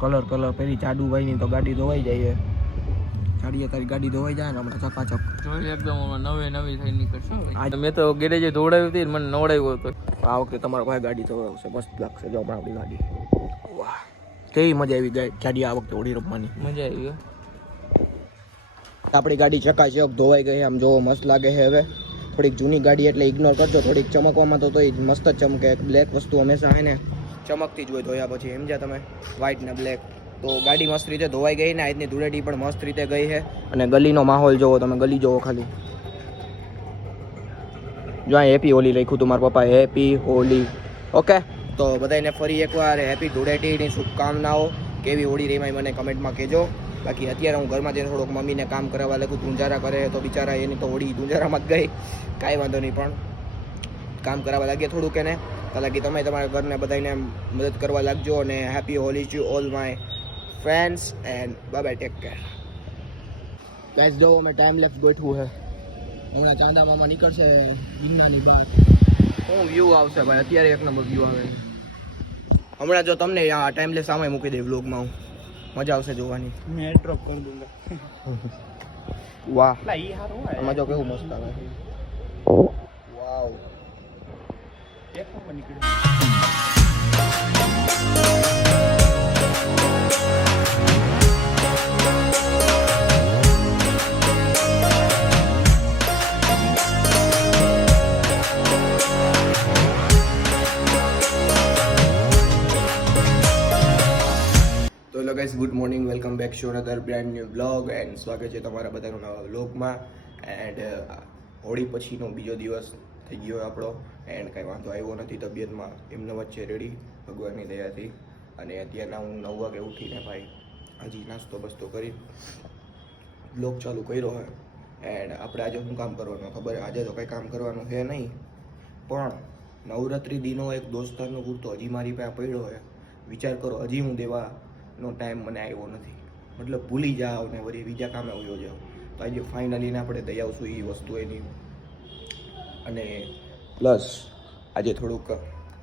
Colour પહેરી જાડુભાઈની તો ગાડી ધોવાઈ જાય છે. જાડીએ તારી ગાડી ધોવાઈ જાય ને હમણાં ચકાચક એકદમ નવી થઈ નીકળશે. મેં તો ગેરેજે ધોવડાવી હતી મને નવડાવ્યો હતો. આ વખતે તમારો ભાઈ ગાડી ધોવડાવશે. મસ્ત લાગશે જો હમણાં આપણી ગાડી. વાહ કેવી મજા આવી ગાડી આ વખતે હોળી રમવાની. મજા આવી. આપણી ગાડી ચકાચક ધોવાઈ ગઈ. આમ જોવો મસ્ત લાગે છે. હવે થોડીક જૂની ગાડી એટલે ઇગ્નોર કરજો. થોડીક ચમકવામાં તો મસ્ત જ ચમકે. બ્લેક વસ્તુ હંમેશા હે ને ચમકતી જ હોય ધોયા પછી. સમજ્યા તમે? વ્હાઇટ ને બ્લેક. તો ગાડી મસ્ત રીતે ધોવાઈ ગઈ ને આજની ધૂળેટી પણ મસ્ત રીતે ગઈ છે. અને ગલીનો માહોલ જોવો તમે. ગલી જોવો ખાલી. જો અહીં હેપી હોલી લખ્યું હતું મારા પપ્પાએ. હેપી હોલી. ઓકે તો બધાને ફરી એકવાર હેપી ધૂળેટીની શુભકામનાઓ. કેવી હોળી રહી મને કમેન્ટમાં કહેજો. બાકી અત્યારે હું ઘરમાં જઈને થોડોક મમ્મીને કામ કરાવવા લાગું. ધુંજારા કરે તો બિચારા એની તો હોળી ધુંજારામાં જ ગઈ. કાંઈ વાંધો નહીં પણ કામ કરાવવા લાગીએ થોડુંક એને. હાલાકી તમે તમારા ઘરને બધાને મદદ કરવા લાગજો. અને happy Holi to all my friends and bye bye. Take care guys. જો અમે ટાઈમ લેફ્ટ ગોઠવું છે. હમણાં ચાંદા મામા નીકળશે ગીંગાની બહાર. શું વ્યૂ આવશે ભાઈ. અત્યારે એક નંબર વ્યૂ આવે. હમણાં જો તમને આ ટાઈમ લેસ સામે મૂકી દે વ્લોગમાં હું. મજા આવશે જોવાની. મેં ડ્રોપ કરી દઉંગા. વાહ આમાં જો કેવું મસ્ત આવે. વાવ એક નંબર નીકળ્યું. તો hello guys, good morning. Welcome back to another brand new blog and સ્વાગત છે તમારા બધાનું નવા બ્લોગમાં. એન્ડ હોળી પછીનો બીજો દિવસ થઈ ગયો આપણો. એન્ડ કાંઈ વાંધો આવ્યો નથી તબિયતમાં. એમને વચ્ચે રેડી ભગવાનની દયાથી. અને અત્યારના હું 9 વાગે ઉઠીને ભાઈ હજી નાસ્તો બસ્તો કરી બ્લોગ ચાલુ કર્યો હોય. એન્ડ આપણે આજે શું કામ કરવાનું ખબર? આજે તો કંઈ કામ કરવાનું છે નહીં, પણ નવરાત્રિ દિનો એક દોસ્તારનો કુર્તો હજી મારી પાસે પડ્યો હોય. વિચાર કરો, હજી હું દેવાનો ટાઈમ મને આવ્યો નથી. મતલબ ભૂલી જાઓ ને વળી બીજા કામે આવ્યો જાઓ. તો આજે ફાઇનલીને આપણે દઈ આવશું એ વસ્તુ એની. અને પ્લસ આજે થોડુંક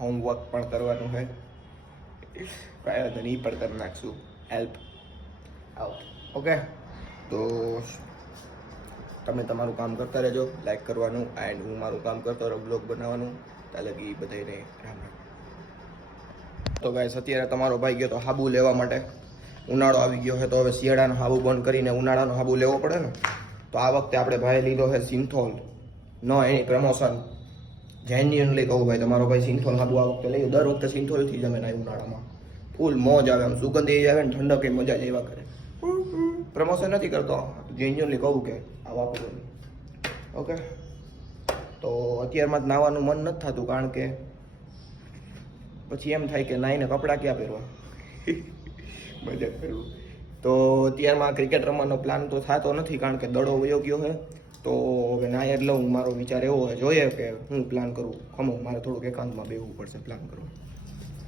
હોમવર્ક પણ કરવાનું છે. કાંઈ વાંધો નહીં, પણ કરી નાખશું. Help out. ઓકે તો તમે તમારું કામ કરતા રહેજો. લાઈક કરવાનું એન્ડ હું મારું કામ કરતો રહું બ્લોગ બનાવવાનું. ત્યાં લગી બધાને રામ રામ. તો ગાઈસ અત્યારે તમારો ભાઈ ગયો તો હાબુ લેવા માટે. ઉનાળો આવી ગયો છે તો હવે શિયાળાનો હાબુ બંધ કરીને ઉનાળાનો હાબુ લેવો પડે ને. તો આ વખતે આપણે ભાઈ લીધો છે સિન્થોલ. નો એની પ્રમોશન. જેન્યુઅનલી કહું ભાઈ, તમારો ભાઈ સિન્થોલ હાબુ આ વખતે લઈ. દર વખતે સિન્થોલથી જ અમે ના ઉનાળામાં ફૂલ મોજ આવે. આમ સુગંધ એ આવે ને ઠંડક એ મજા જ એવા કરે. પ્રમોશન નથી કરતો, જેન્યુઅનલી કહું કે આ વાપરું. ઓકે તો અત્યારમાં જ નાવાનું મન નથી થતું, કારણ કે પછી એમ થાય કે નાઈને કપડાં ક્યાં પહેરવા. મજા કરવું. તો અત્યારમાં ક્રિકેટ રમવાનો પ્લાન તો થતો નથી, કારણ કે દડો વયો ગયો છે. તો હવે નાય જ લઉં. મારો વિચાર એવો હોય, જોઈએ કે હું પ્લાન કરું. ખમો મારે થોડુંક એકાંતમાં બેસવું પડશે પ્લાન કરવા.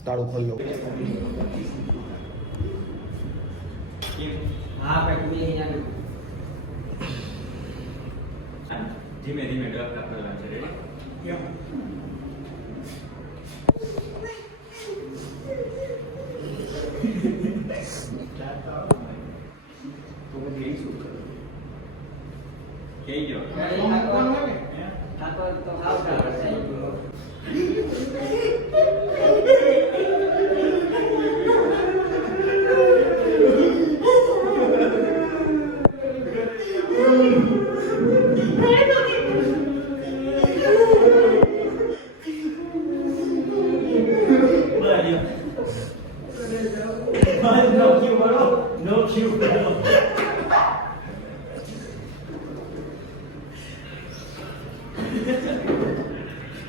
તાળું ખોલી લો. ધીમે ધીમે ડ્રાફ્ટ કરવાનું છે. રેડી? કઈ ગયો?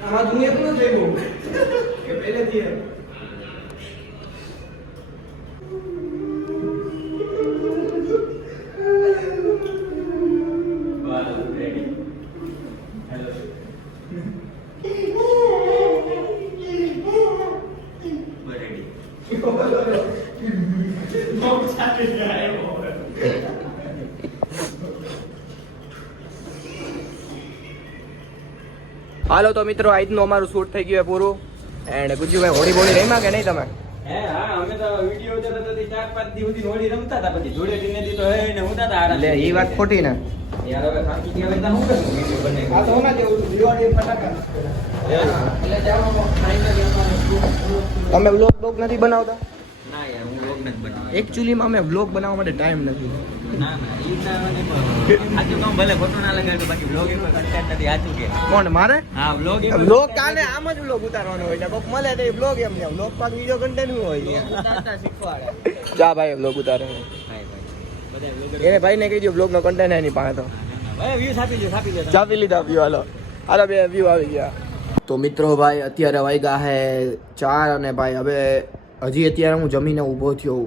આમાં તું એકલો જ આવ્યો કે પહેલેથી હાલો તો મિત્રો, આજનું અમારું શૂટ થઈ ગયું પૂરું. એન્ડ ગુજ્જુભાઈ હોળી બોળી રમ્યા કે નહીં તમે? હે હા અમે તો વિડિયો જોતા તો 4-5 દી સુધી હોળી રમતા હતા પછી જોડે દિને દી તો હે ને હુંતા હતા આડા એટલે એ વાત ખોટી ને યાર હવે થાકી ગયા હોય તો શું કરું વિડિયો બને આ તો ના જેવું દિવાળી ફટાકા એટલે તમે વ્લોગ નથી બનાવતા ના યાર હું લોગ નથી બનાવ એકચ્યુઅલી અમે વ્લોગ બનાવવા માટે ટાઈમ નથી ના ઈ સાચું કામ ભલે ખોટું ના લગાડે તો બાકી વ્લોગ એમાં કન્ટેન્ટ નથી સાચું કે કોણ મારે હા વ્લોગ વ્લોગ કાને આમ જ વ્લોગ ઉતારવાનો હોય એટલે કોક મળે તો એ વ્લોગ એમ ને વ્લોગ પાક બીજો કન્ટેન્ટ હોય ઉતારતા શીખવાડે જા ભાઈ વ્લોગ ઉતારે બધા વ્લોગર એને ભાઈને કહી દો વ્લોગ નો કન્ટેન્ટ એની પાસે તો ભાઈ વ્યૂઝ આપી દો ચાપી લીધા વ્યૂ હાલો બે વ્યૂ આવી ગયા તો મિત્રો ભાઈ અત્યારે વાગ્યા હે 4 અને ભાઈ હવે હજી અત્યારે હું જમીને ઊભો થયો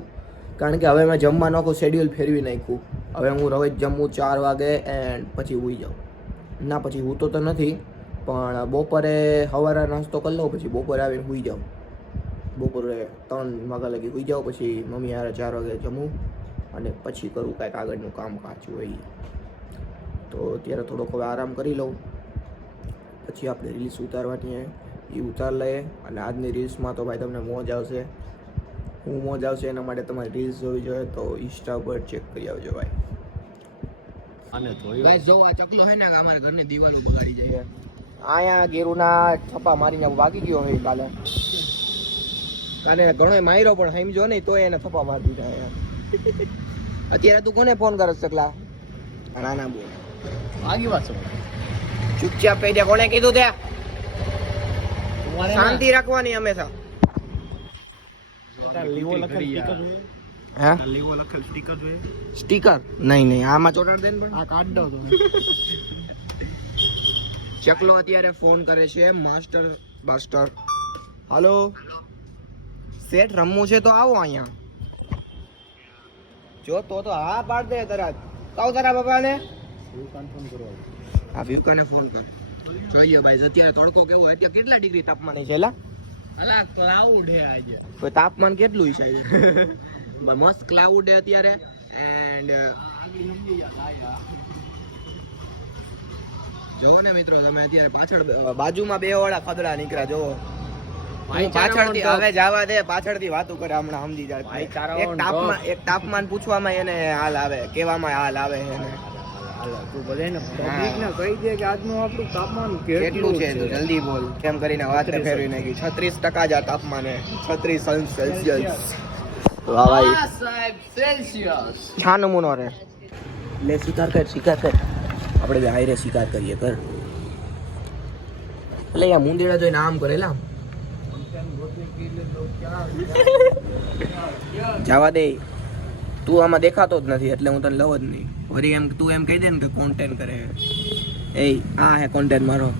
કારણ કે હવે મેં જમવાનો આખું શેડ્યુલ ફેરવી નાખ્યું હવે હું રોજ જમું 4 વાગે એન્ડ પછી સૂઈ જાઉં ના પછી હું તો નથી પણ બપોરે સવારે નાસ્તો કરી લઉં પછી બપોરે આવીને સૂઈ જાઉં બપોરે 3 વાગ્યા લગી સૂઈ જાઉં પછી મમ્મી યારે 4 વાગે જમું અને પછી કરું કાંઈક આગળનું કામ કાચું હોય તો અત્યારે થોડોક હવે આરામ કરી લઉં પછી આપણે રીલ્સ ઉતારવાની એ ઉતાર લઈએ અને આજની રીલ્સમાં તો ભાઈ તમને મોજ આવશે હું મોજ આવશે એના માટે તમારે રીલ્સ જોવી જોઈએ તો ઇન્સ્ટા પર ચેક કરી આવજો ભાઈ અને ગાઈસ જો આ ચકલો છે ને કે અમારા ઘરની દિવાલો બગાડી જાય આયા ગેરુના છપ્પા મારીને વાગી ગયો હોય કાલે ઘણો માર્યો પણ સમજો નહીં તોય એને છપ્પા મારી દીધા અત્યારે તું કોને ફોન કરસ ચકલા નાના બોલ આગી વાત ચૂપચાપ કહી દે કોને કીધું તે શાંતિ રાખવાની હંમેશા લીવો લખેલ સ્ટીકર જોઈએ હા લીવો લખેલ સ્ટીકર જોઈએ સ્ટીકર નહીં આમાં ચોટાડ દે ને પણ આ કાઢ દો તો ચકલો અત્યારે ફોન કરે છે માસ્ટર બાસ્ટર હાલો સેટ રમવું છે તો આવો અહીંયા જો તો હા પાડ દે તરત કહો તારા બાપાને હા વિવકાને ફોન કર જોઈએ ભાઈ અત્યારે તડકો કેવો અત્યારે કેટલા ડિગ્રી તાપમાન છે એલા અલા ક્લાઉડ હે આજે તો તાપમાન કેટલું છે મસ્ત ક્લાઉડ છે અત્યારે એન્ડ જોવો ને મિત્રો તમે અત્યારે પાછળ બાજુમાં બે વાળા ખદડા નીકળ્યા જોવો પાછળથી હવે જવા દે પાછળથી વાતો કરે હમણાં સમજી જાય એક તાપમાન પૂછવામાં એને હાલ આવે કહેવામાં હાલ આવે એને તું બધાને પબ્લિકને કહી દે કે આજનું આપણું તાપમાન કેટલું છે તું જલ્દી બોલ કેમ કરીને વાત ફેરવી નાખી 36% જ આ તાપમાન છે 36 સેલ્સિયસ વાહ ભાઈ સાહેબ સેલ્સિયસ છા નમૂનો રે લે શિકાર કર આપણે બે હાઈરે શિકાર કરીએ કર એટલે યા મુંદેડા જોઈને આમ કરેલા જવા દે તું આમાં દેખાતો જ નથી એટલે હું તને લવ જ નહીં વળી એમ તું એમ કહી દે ને કે કોન્ટેન્ટ કરે એ આ હે કોન્ટેન્ટ મારો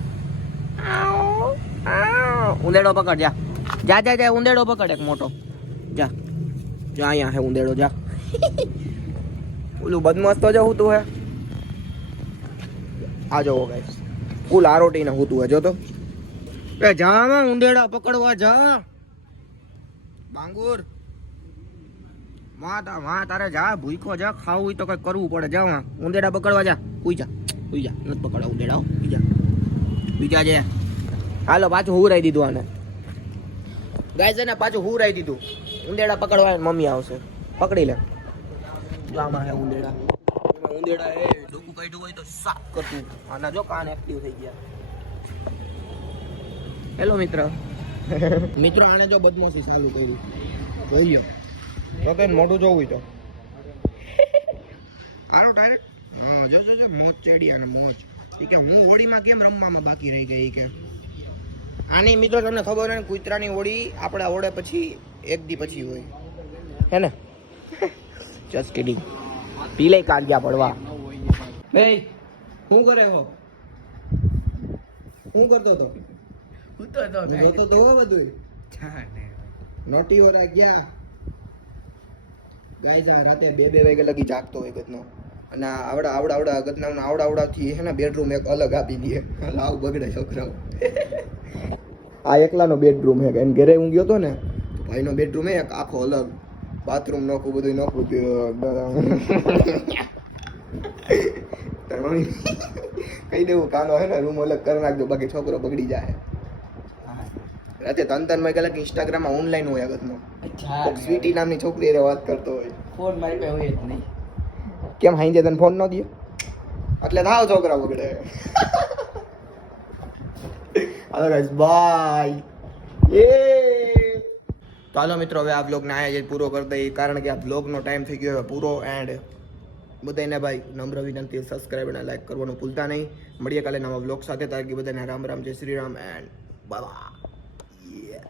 ઉંદેડો પકડ જા ઉંદેડો પકડ એક મોટો જા અહીંયા હે ઉંદેડો જા ઓલું બદમાશ તો જવું તું હે આ જોવો ગાઈસ ફૂલ આરોટી ને હોતું હે જો તો એ જા ઉંદેડા પકડવા જા બાંગુર માં તારે જા ભૂખો જા ખાવું હોય તો કઈ કરવું પડે જા ઉંદેડા પકડવા જા ઉઈ જા નથી પકડવા ઉંદેડા બીજા જે હાલો પાછું હુરાઈ દીધું આને ગાઈસ એને પાછું હુરાઈ દીધું ઉંદેડા પકડવા મમ્મી આવશે પકડી લે જો આમાં હે ઉંદેડા એમાં ઉંદેડા એ ડોકું કાઢ્યું હોય તો સાફ કરતું આના જો કાન એક્ટિવ થઈ ગયા હેલો મિત્ર આને જો બદમાશી ચાલુ કરી જોઈ લો તો કઈ મોઢું જોવું તો આરો ડાયરેક્ટ હા જો મોજ ચડી અને મોજ કે હું હોળીમાં કેમ રમવામાં બાકી રહી ગઈ કે આની મિત્રો તમને ખબર હોય ને કૂતરાની હોળી આપણા હોળે પછી એક દી પછી હોય હે ને જસ્ટ કિડિંગ પી લઈ કાઢ્યા પડવા એ શું કરે હો શું કરતો હતો જોતો તો બધું નોટી ઓરા ગયા ગાઈસ આ રાતે 2 વાગે લગી જાગતો હોય ગતનો અને આવડા ગતનાથી હે ને બેડરૂમ એક અલગ આપી દે લાવ બગડે છોકરાઓ આ એકલાનો બેડરૂમ હે એન ઘરે હું ગયો તો ને ભાઈનો બેડરૂમ હે એક આખો અલગ બાથરૂમ નોખું બધું નોખું કહી દેવું કાનો હે ને રૂમ અલગ કરી નાખજો બાકી છોકરો બગડી જાય રાતે તન માં કલાક ઇન્સ્ટાગ્રામમાં ઓનલાઈન હોય આગળનો અચ્છા કોક સ્વીટી નામની છોકરી હારે વાત કરતો હોય ફોન મારી પાસે હોય જ નહીં. કેમ હાઈ તને ફોન ન દે એટલે થાવ છોકરા બગડે હાલો ગાઈસ બાય એ તો હાલો મિત્રો હવે આ બ્લોગને અહીંયા જ પૂરો કરી દઈએ કારણ કે આ બ્લોગનો ટાઈમ થઈ ગયો હવે પૂરો એન્ડ બધાને ભાઈ નમ્ર વિનંતી સબસ્ક્રાઈબ અને લાઈક કરવાનું ભૂલતા નહીં. મળીએ કાલે નવા બ્લોગ સાથે. તારકી બધાને રામ રામ, જય Shri Ram and bye bye.